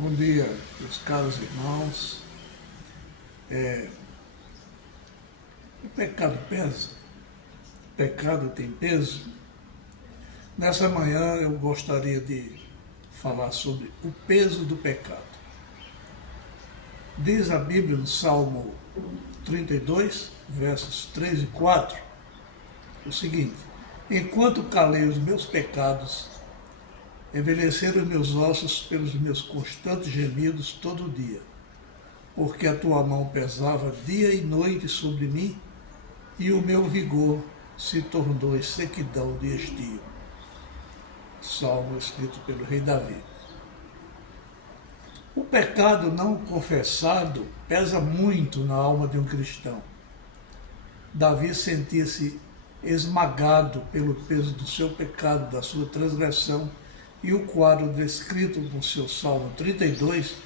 Bom dia, meus caros irmãos. O pecado pesa? O pecado tem peso? Nessa manhã eu gostaria de falar sobre o peso do pecado. Diz a Bíblia no Salmo 32, versos 3 e 4, o seguinte: enquanto calei os meus pecados, envelheceram meus ossos pelos meus constantes gemidos todo dia, porque a tua mão pesava dia e noite sobre mim, e o meu vigor se tornou em sequidão de estio. Salmo escrito pelo rei Davi. O pecado não confessado pesa muito na alma de um cristão. Davi sentia-se esmagado pelo peso do seu pecado, da sua transgressão, e o quadro descrito no seu Salmo 32,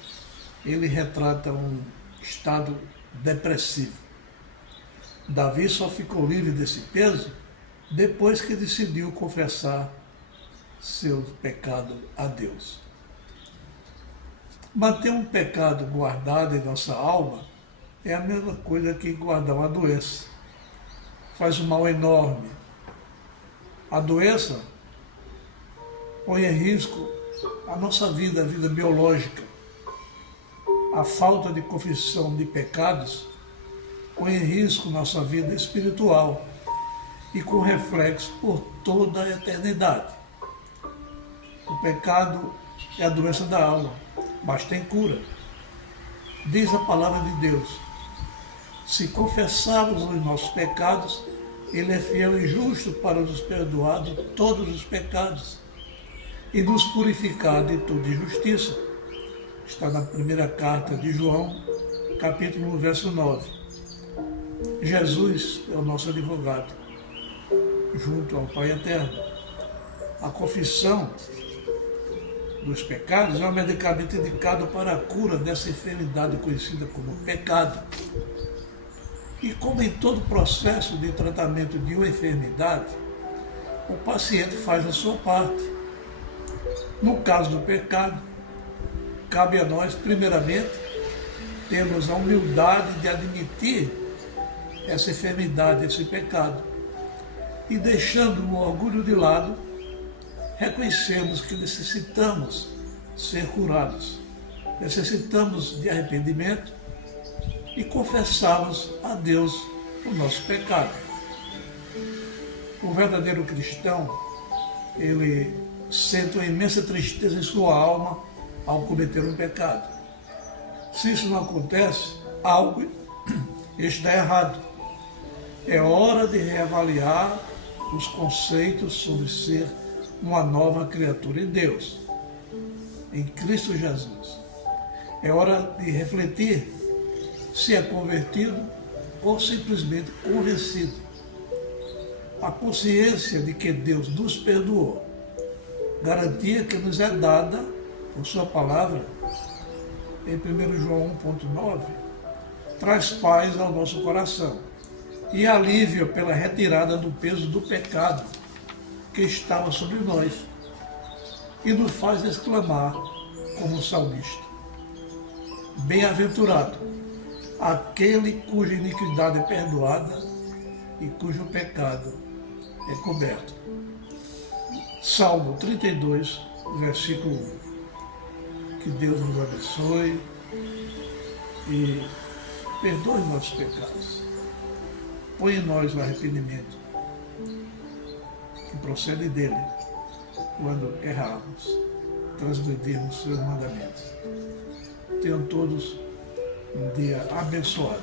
ele retrata um estado depressivo. Davi só ficou livre desse peso depois que decidiu confessar seu pecado a Deus. Manter um pecado guardado em nossa alma é a mesma coisa que guardar uma doença. Faz um mal enorme. A doença põe em risco a nossa vida, a vida biológica. A falta de confissão de pecados põe em risco nossa vida espiritual e com reflexo por toda a eternidade. O pecado é a doença da alma, mas tem cura. Diz a palavra de Deus: se confessarmos os nossos pecados, Ele é fiel e justo para nos perdoar de todos os pecados e nos purificar de toda injustiça. Está na primeira carta de João, capítulo 1, verso 9. Jesus é o nosso advogado, junto ao Pai Eterno. A confissão dos pecados é um medicamento indicado para a cura dessa enfermidade conhecida como pecado. E como em todo processo de tratamento de uma enfermidade, o paciente faz a sua parte. No caso do pecado, cabe a nós, primeiramente, termos a humildade de admitir essa enfermidade, esse pecado. E deixando o orgulho de lado, reconhecemos que necessitamos ser curados. Necessitamos de arrependimento e confessarmos a Deus o nosso pecado. O verdadeiro cristão, ele sente uma imensa tristeza em sua alma ao cometer um pecado. Se isso não acontece, algo está errado. É hora de reavaliar os conceitos sobre ser uma nova criatura em Deus, em Cristo Jesus. É hora de refletir se é convertido ou simplesmente convencido. A consciência de que Deus nos perdoou, garantia que nos é dada por sua palavra, em 1 João 1,9, traz paz ao nosso coração e alívio pela retirada do peso do pecado que estava sobre nós, e nos faz exclamar como salmista: bem-aventurado aquele cuja iniquidade é perdoada e cujo pecado é coberto. Salmo 32, versículo 1. Que Deus nos abençoe e perdoe nossos pecados. Põe em nós o arrependimento que procede dele quando errarmos, transgredirmos seus mandamentos. Tenham todos um dia abençoado.